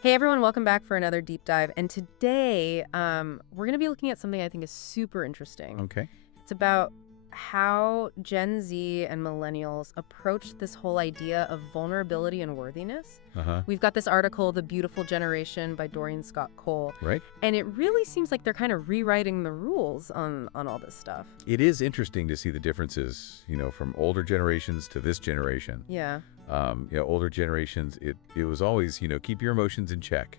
Hey everyone, welcome back for another deep dive. And today, we're going to be looking at something I think is super interesting. Okay. It's about how Gen Z and millennials approach this whole idea of vulnerability and worthiness. Uh-huh. We've got this article, The Beautiful Generation by Dorian Cole, Right. and it really seems like they're kind of rewriting the rules on all this stuff. It is interesting to see the differences, from older generations to this generation. Yeah. Older generations, it was always, keep your emotions in check.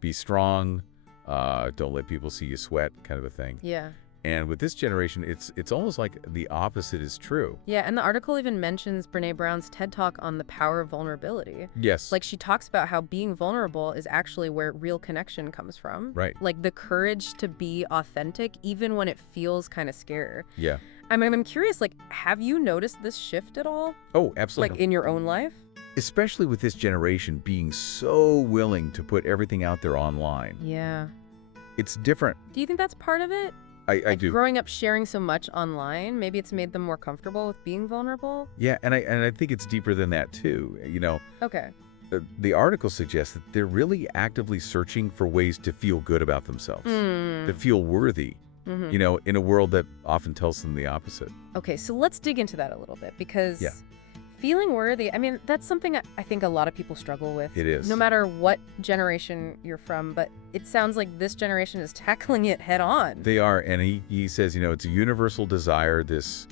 Be strong. Don't let people see you sweat, kind of a thing. Yeah. And with this generation, it's almost like the opposite is true. Yeah, and the article even mentions Brene Brown's TED Talk on the power of vulnerability. Yes. Like, she talks about how being vulnerable is actually where real connection comes from. Right. Like, the courage to be authentic, even when it feels kind of scary. Yeah. I'm curious, like, have you noticed this shift at all? Oh, absolutely. Like, in your own life? Especially with this generation being so willing to put everything out there online. Yeah. It's different. Do you think that's part of it? I Like, do. growing up sharing so much online, maybe it's made them more comfortable with being vulnerable? Yeah, and I think it's deeper than that too. Okay. The article suggests that they're really actively searching for ways to feel good about themselves, to feel worthy, in a world that often tells them the opposite. Okay, so let's dig into that a little bit because Yeah. feeling worthy, that's something I think a lot of people struggle with. It is. No matter what generation you're from, but it sounds like this generation is tackling it head on. They are, and he says, it's a universal desire, this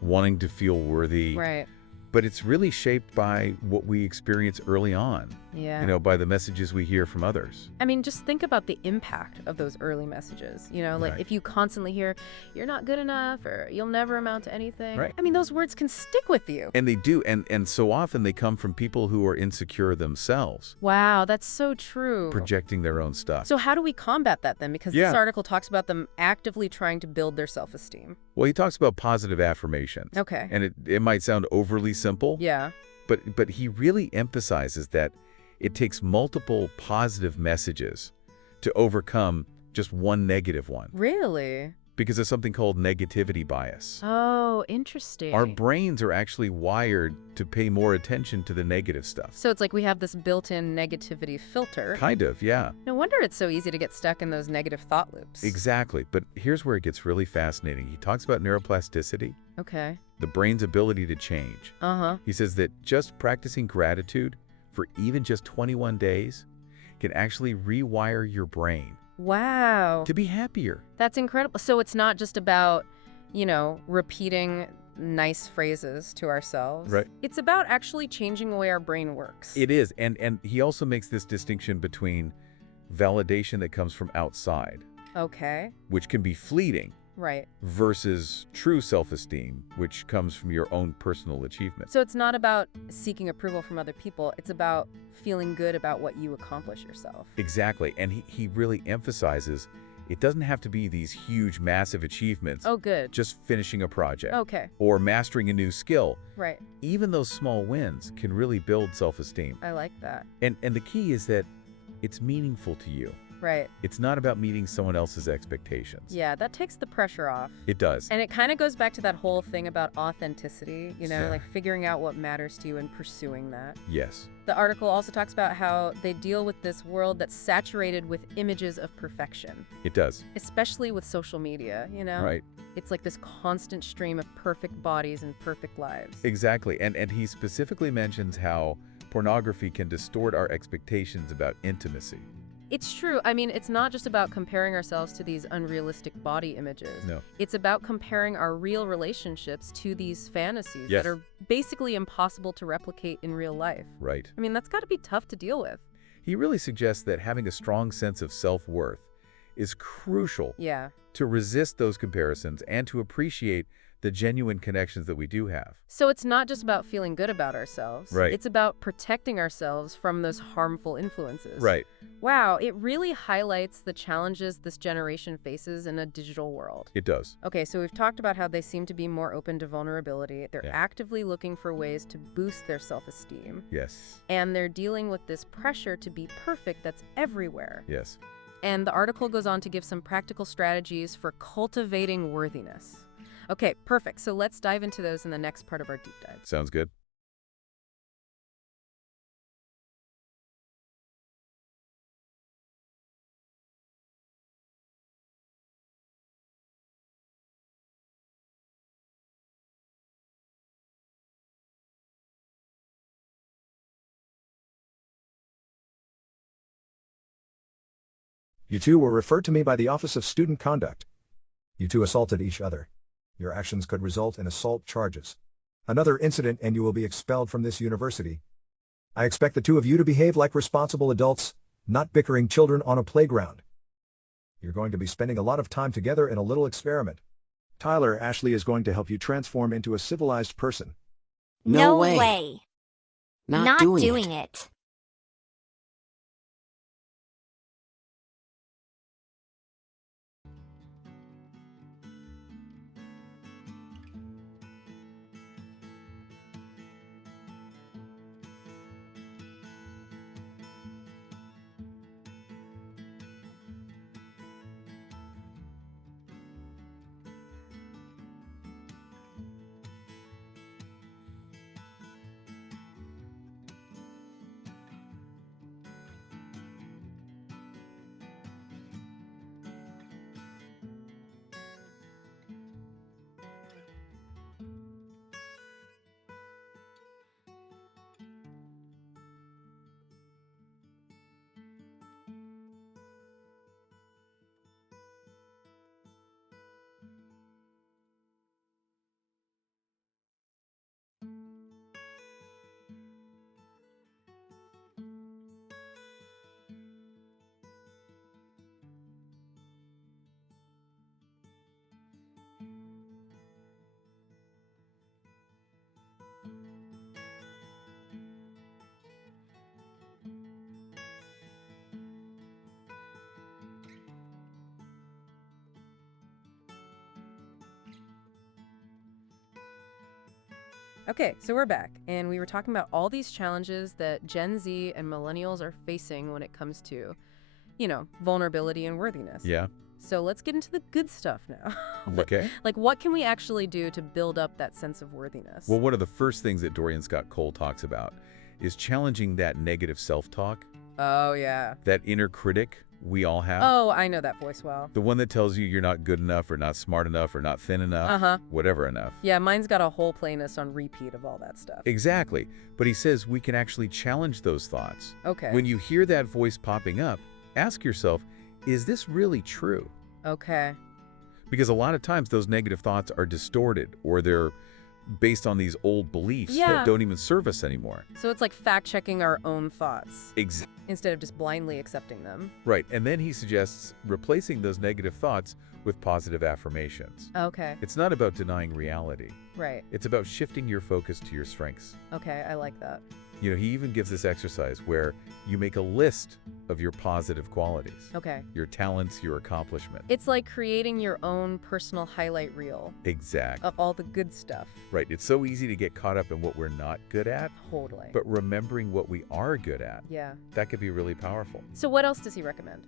wanting to feel worthy, Right. but it's really shaped by what we experience early on, Yeah. by the messages we hear from others. Just think about the impact of those early messages. Like Right. if you constantly hear, you're not good enough or you'll never amount to anything. Right. Those words can stick with you. And they do, and so often they come from people who are insecure themselves, Wow, that's so true. projecting their own stuff. So how do we combat that then? Because Yeah. this article talks about them actively trying to build their self-esteem. Well, he talks about positive affirmations. Okay. And it might sound overly simple, Yeah. but he really emphasizes that it takes multiple positive messages to overcome just one negative one, Really? because of something called negativity bias. Oh, interesting. Our brains are actually wired to pay more attention to the negative stuff. So it's like we have this built-in negativity filter. Kind of, yeah. No wonder it's so easy to get stuck in those negative thought loops. Exactly. But here's where it gets really fascinating. He talks about neuroplasticity, Okay. the brain's ability to change. Uh-huh. He says that just practicing gratitude for even just 21 days can actually rewire your brain Wow. to be happier. That's incredible. So it's not just about, repeating nice phrases to ourselves. Right. It's about actually changing the way our brain works. It is. And he also makes this distinction between validation that comes from outside, Okay. which can be fleeting, Right. versus true self-esteem, which comes from your own personal achievement. So it's not about seeking approval from other people. It's about feeling good about what you accomplish yourself. Exactly. And he really emphasizes it doesn't have to be these huge, massive achievements, Oh, good. just finishing a project Okay. or mastering a new skill. Right. Even those small wins can really build self-esteem. I like that. And the key is that it's meaningful to you. Right. It's not about meeting someone else's expectations. Yeah, that takes the pressure off. It does. And it kind of goes back to that whole thing about authenticity, Yeah. like figuring out what matters to you and pursuing that. Yes. The article also talks about how they deal with this world that's saturated with images of perfection, It does. especially with social media, Right. It's like this constant stream of perfect bodies and perfect lives. Exactly. And he specifically mentions how pornography can distort our expectations about intimacy. It's true. It's not just about comparing ourselves to these unrealistic body images. No. It's about comparing our real relationships to these fantasies Yes. that are basically impossible to replicate in real life. Right. That's got to be tough to deal with. He really suggests that having a strong sense of self-worth is crucial Yeah. to resist those comparisons and to appreciate the genuine connections that we do have. So it's not just about feeling good about ourselves. Right. It's about protecting ourselves from those harmful influences. Right. Wow, it really highlights the challenges this generation faces in a digital world. It does. Okay, so we've talked about how they seem to be more open to vulnerability. They're Yeah. actively looking for ways to boost their self-esteem. Yes. And they're dealing with this pressure to be perfect that's everywhere. Yes. And the article goes on to give some practical strategies for cultivating worthiness. Okay, perfect. So let's dive into those in the next part of our deep dive. Sounds good. You two were referred to me by the Office of Student Conduct. You two assaulted each other. Your actions could result in assault charges. Another incident and you will be expelled from this university. I expect the two of you to behave like responsible adults, not bickering children on a playground. You're going to be spending a lot of time together in a little experiment. Tyler, Ashley is going to help you transform into a civilized person. No way. Not doing it. Okay, so we're back, and we were talking about all these challenges that Gen Z and millennials are facing when it comes to, vulnerability and worthiness. Yeah. So let's get into the good stuff now. Okay. Like, what can we actually do to build up that sense of worthiness? Well, one of the first things that Dorian Cole talks about is challenging that negative self-talk, Oh, yeah. that inner critic we all have. Oh, I know that voice well. The one that tells you you're not good enough or not smart enough or not thin enough, Uh-huh. whatever enough. Yeah, mine's got a whole playlist on repeat of all that stuff. Exactly. But he says we can actually challenge those thoughts. Okay. When you hear that voice popping up, ask yourself, is this really true? Okay. Because a lot of times those negative thoughts are distorted or they're based on these old beliefs Yeah. that don't even serve us anymore. So it's like fact-checking our own thoughts Exactly. instead of just blindly accepting them. Right. And then he suggests replacing those negative thoughts with positive affirmations. Okay. It's not about denying reality. Right. It's about shifting your focus to your strengths. Okay, I like that. He even gives this exercise where you make a list of your positive qualities, Okay. your talents, your accomplishments. It's like creating your own personal highlight reel Exactly. of all the good stuff. Right. It's so easy to get caught up in what we're not good at, Totally. but remembering what we are good at, Yeah. that could be really powerful. So what else does he recommend?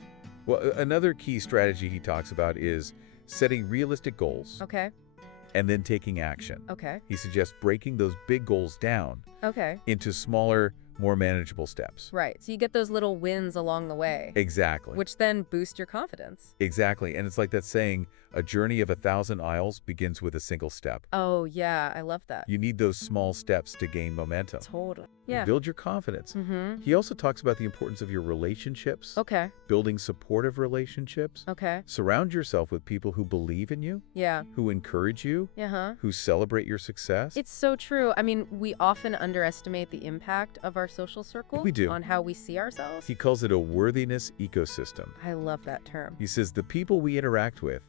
Well, another key strategy he talks about is setting realistic goals Okay. and then taking action. Okay. He suggests breaking those big goals down Okay. into smaller, more manageable steps. Right. So you get those little wins along the way, Exactly. which then boost your confidence. Exactly. And it's like that saying, a journey of 1,000 aisles begins with a single step. Oh, yeah. I love that. You need those small steps to gain momentum. Totally. Yeah. Build your confidence. Mm-hmm. He also talks about the importance of your relationships, Okay. building supportive relationships. Okay. Surround yourself with people who believe in you, Yeah. who encourage you, Uh-huh. who celebrate your success. It's so true. I mean, we often underestimate the impact of our social circle We do. on how we see ourselves. He calls it a worthiness ecosystem. I love that term. He says the people we interact with,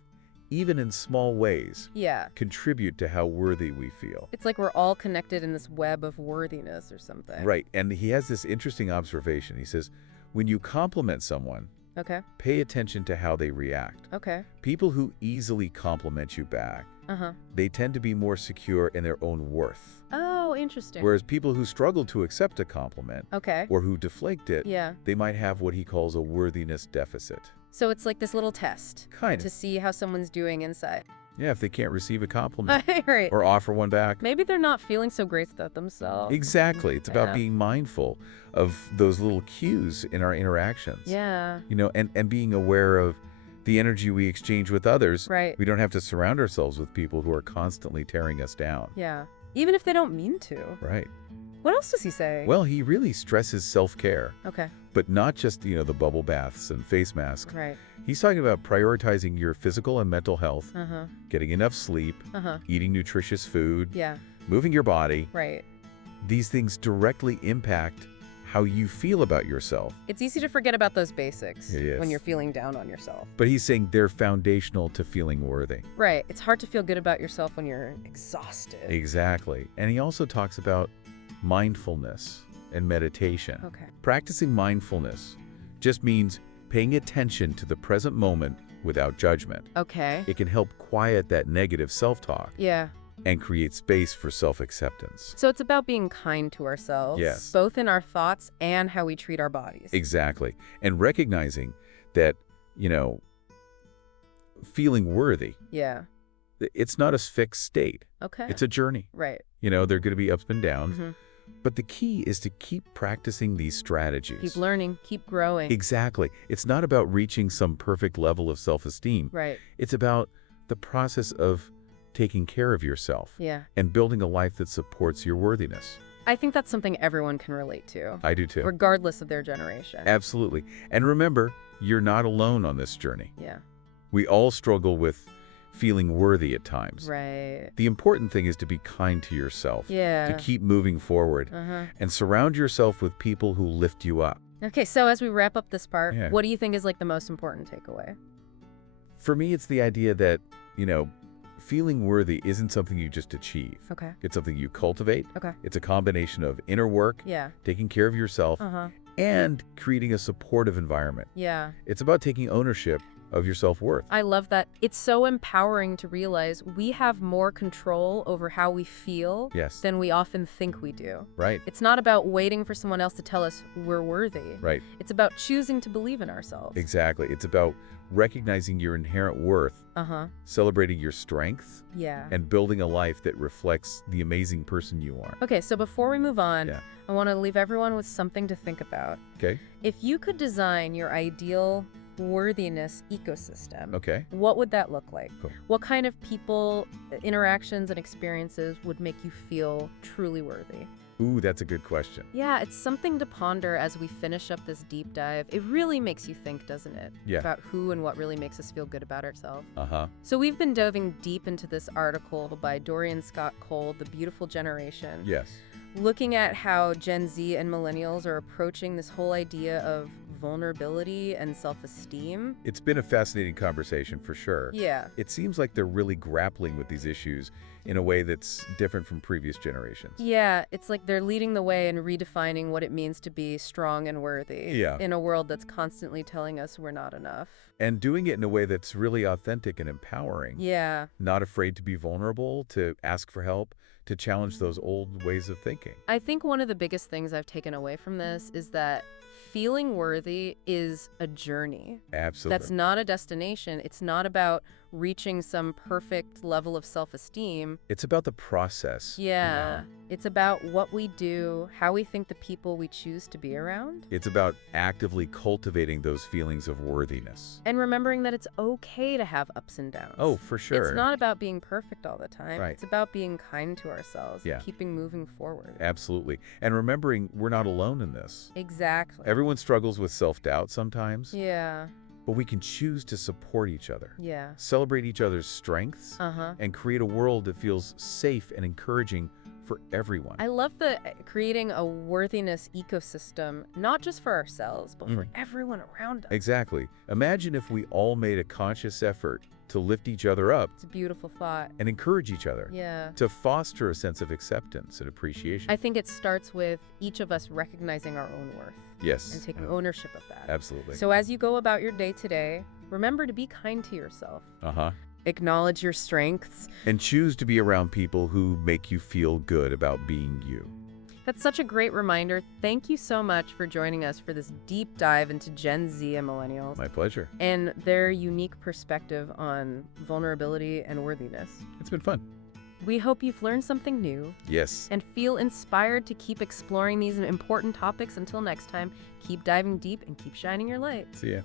even in small ways, Yeah. contribute to how worthy we feel. It's like we're all connected in this web of worthiness or something. Right. And he has this interesting observation. He says, when you compliment someone, Okay. pay attention to how they react. Okay. People who easily compliment you back, Uh-huh. they tend to be more secure in their own worth. Oh, interesting. Whereas people who struggle to accept a compliment Okay. or who deflect it, Yeah. they might have what he calls a worthiness deficit. So it's like this little test Kind to of. see how someone's doing inside. Yeah, if they can't receive a compliment Right. or offer one back. Maybe they're not feeling so great about themselves. Exactly. It's about Yeah. being mindful of those little cues in our interactions. Yeah. And being aware of the energy we exchange with others. Right. We don't have to surround ourselves with people who are constantly tearing us down. Yeah. Even if they don't mean to. Right. What else does he say? Well, he really stresses self-care, Okay. but not just, the bubble baths and face masks. Right. He's talking about prioritizing your physical and mental health, Uh-huh. getting enough sleep, Uh-huh. eating nutritious food, Yeah. moving your body. Right. These things directly impact how you feel about yourself. It's easy to forget about those basics It is. when you're feeling down on yourself. But he's saying they're foundational to feeling worthy. Right. It's hard to feel good about yourself when you're exhausted. Exactly. And he also talks about mindfulness and meditation. Okay. Practicing mindfulness just means paying attention to the present moment without judgment. Okay. It can help quiet that negative self-talk Yeah. and create space for self-acceptance. So it's about being kind to ourselves. Yes. Both in our thoughts and how we treat our bodies. Exactly. And recognizing that, feeling worthy, Yeah. it's not a fixed state. Okay. It's a journey. Right. There are going to be ups and downs. Mhm. But the key is to keep practicing these strategies. Keep learning. Keep growing. Exactly. It's not about reaching some perfect level of self-esteem. Right. It's about the process of taking care of yourself Yeah. and building a life that supports your worthiness. I think that's something everyone can relate to, I do too. regardless of their generation. Absolutely. And remember, you're not alone on this journey. Yeah. We all struggle with feeling worthy at times. Right. The important thing is to be kind to yourself, Yeah. to keep moving forward, Uh-huh. and surround yourself with people who lift you up. Okay, so as we wrap up this part, Yeah. what do you think is like the most important takeaway? For me, it's the idea that, feeling worthy isn't something you just achieve. Okay. It's something you cultivate. Okay. It's a combination of inner work, Yeah. taking care of yourself, Uh-huh. and creating a supportive environment. Yeah. It's about taking ownership of your self-worth. I love that. It's so empowering to realize we have more control over how we feel Yes. than we often think we do. Right. It's not about waiting for someone else to tell us we're worthy. Right. It's about choosing to believe in ourselves. Exactly. It's about recognizing your inherent worth, Uh-huh. celebrating your strengths, Yeah. and building a life that reflects the amazing person you are. Okay, so before we move on, Yeah. I want to leave everyone with something to think about. Okay? If you could design your ideal worthiness ecosystem, Okay. what would that look like? Cool. What kind of people, interactions, and experiences would make you feel truly worthy? Ooh, that's a good question. Yeah, it's something to ponder as we finish up this deep dive. It really makes you think, doesn't it? Yeah. About who and what really makes us feel good about ourselves. Uh-huh. So we've been diving deep into this article by Dorian Cole, The Beautiful Generation. Yes. Looking at how Gen Z and millennials are approaching this whole idea of vulnerability and self-esteem. It's been a fascinating conversation for sure. Yeah. It seems like they're really grappling with these issues in a way that's different from previous generations. Yeah, it's like they're leading the way and redefining what it means to be strong and worthy Yeah. in a world that's constantly telling us we're not enough. And doing it in a way that's really authentic and empowering. Yeah. Not afraid to be vulnerable, to ask for help, to challenge those old ways of thinking. I think one of the biggest things I've taken away from this is that feeling worthy is a journey. Absolutely. That's not a destination. It's not about reaching some perfect level of self-esteem. It's about the process. Yeah. It's about what we do, how we think the people we choose to be around. It's about actively cultivating those feelings of worthiness. And remembering that it's okay to have ups and downs. Oh, for sure. It's not about being perfect all the time. Right. It's about being kind to ourselves Yeah. and keeping moving forward. Absolutely. And remembering we're not alone in this. Exactly. Everyone struggles with self-doubt sometimes, Yeah. but we can choose to support each other, Yeah. celebrate each other's strengths, Uh-huh. and create a world that feels safe and encouraging for everyone. I love creating a worthiness ecosystem, not just for ourselves, but for everyone around us. Exactly. Imagine if we all made a conscious effort to lift each other up It's a beautiful thought. and encourage each other, Yeah. to foster a sense of acceptance and appreciation. I think it starts with each of us recognizing our own worth Yes. and taking ownership of that. Absolutely. So as you go about your day today, remember to be kind to yourself. Uh-huh. Acknowledge your strengths. And choose to be around people who make you feel good about being you. That's such a great reminder. Thank you so much for joining us for this deep dive into Gen Z and millennials My pleasure. and their unique perspective on vulnerability and worthiness. It's been fun. We hope you've learned something new Yes. and feel inspired to keep exploring these important topics. Until next time, keep diving deep and keep shining your light. See ya.